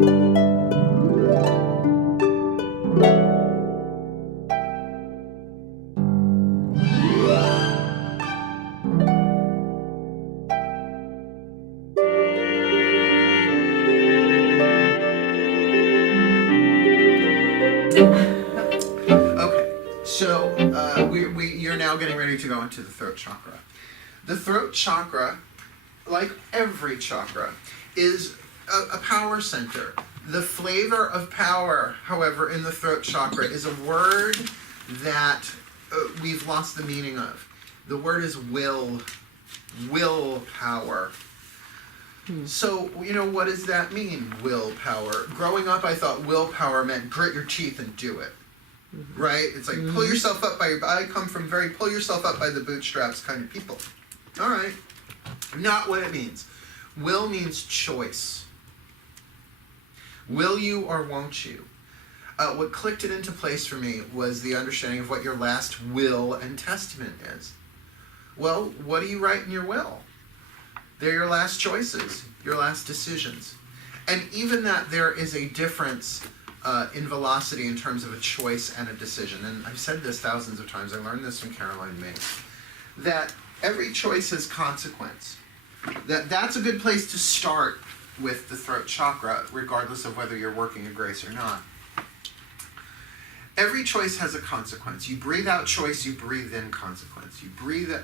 Okay, so you're now getting ready to go into the throat chakra. The throat chakra, like every chakra, is a power center. The flavor of power, however, in the throat chakra is a word that we've lost the meaning of. The word is will, willpower. So, what does that mean, willpower? Growing up, I thought willpower meant grit your teeth and do it. Right? It's like pull yourself up by your... I come from very pull yourself up by the bootstraps kind of people. All right. Not what it means. Will means choice. Will you or won't you? What clicked it into place for me was the understanding of what your last will and testament is. Well, what do you write in your will? They're your last choices, your last decisions. And even that there is a difference in velocity in terms of a choice and a decision. And I've said this thousands of times. I learned this from Caroline Mace. That every choice has consequence. That's a good place to start with the throat chakra, regardless of whether you're working a grace or not. Every choice has a consequence. You breathe out choice, you breathe in consequence. You breathe it,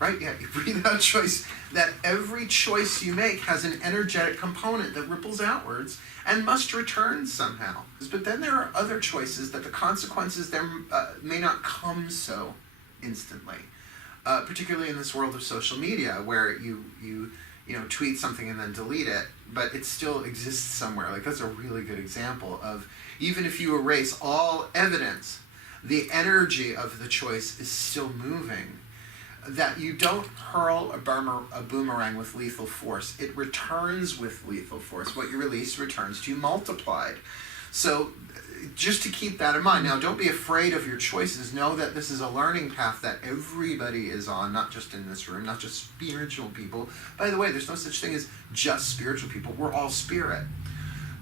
right? Yeah, you breathe out choice. That every choice you make has an energetic component that ripples outwards and must return somehow. But then there are other choices that the consequences there may not come so instantly. Particularly in this world of social media, where you tweet something and then delete it, but it still exists somewhere. Like, that's a really good example of, even if you erase all evidence, the energy of the choice is still moving. That you don't hurl a boomerang with lethal force. It returns with lethal force. What you release returns to you multiplied. So just to keep that in mind. Now, don't be afraid of your choices. Know that this is a learning path that everybody is on, not just in this room, not just spiritual people. By the way, there's no such thing as just spiritual people. We're all spirit.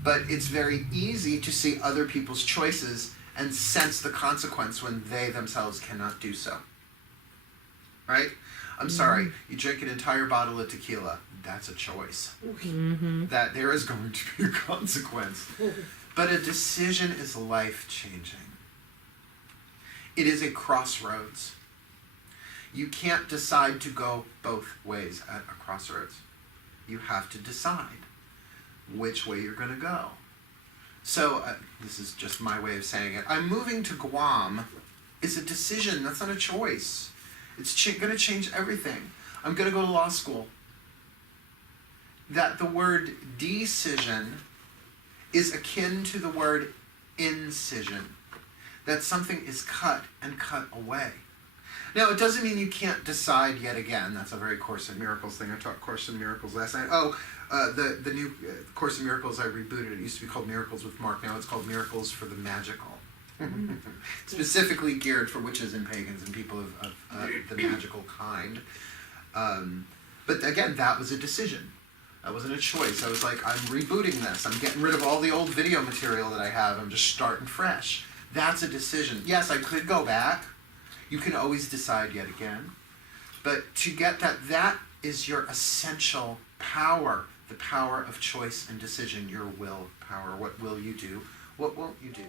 But it's very easy to see other people's choices and sense the consequence when they themselves cannot do so. Right? I'm sorry, you drink an entire bottle of tequila. That's a choice. That there is going to be a consequence. But a decision is life-changing. It is a crossroads. You can't decide to go both ways at a crossroads. You have to decide which way you're going to go. So, this is just my way of saying it. I'm moving to Guam is a decision. That's not a choice. It's going to change everything. I'm going to go to law school. That the word decision is akin to the word incision. That something is cut and cut away. Now, it doesn't mean you can't decide yet again. That's a very Course in Miracles thing. I taught Course in Miracles last night. The new Course in Miracles I rebooted. It used to be called Miracles with Mark. Now it's called Miracles for the Magical. Specifically geared for witches and pagans and people of the magical kind. But again, that was a decision. That wasn't a choice. I was like, I'm rebooting this. I'm getting rid of all the old video material that I have. I'm just starting fresh. That's a decision. Yes, I could go back. You can always decide yet again. But to get that is your essential power. The power of choice and decision. Your will power. What will you do? What won't you do?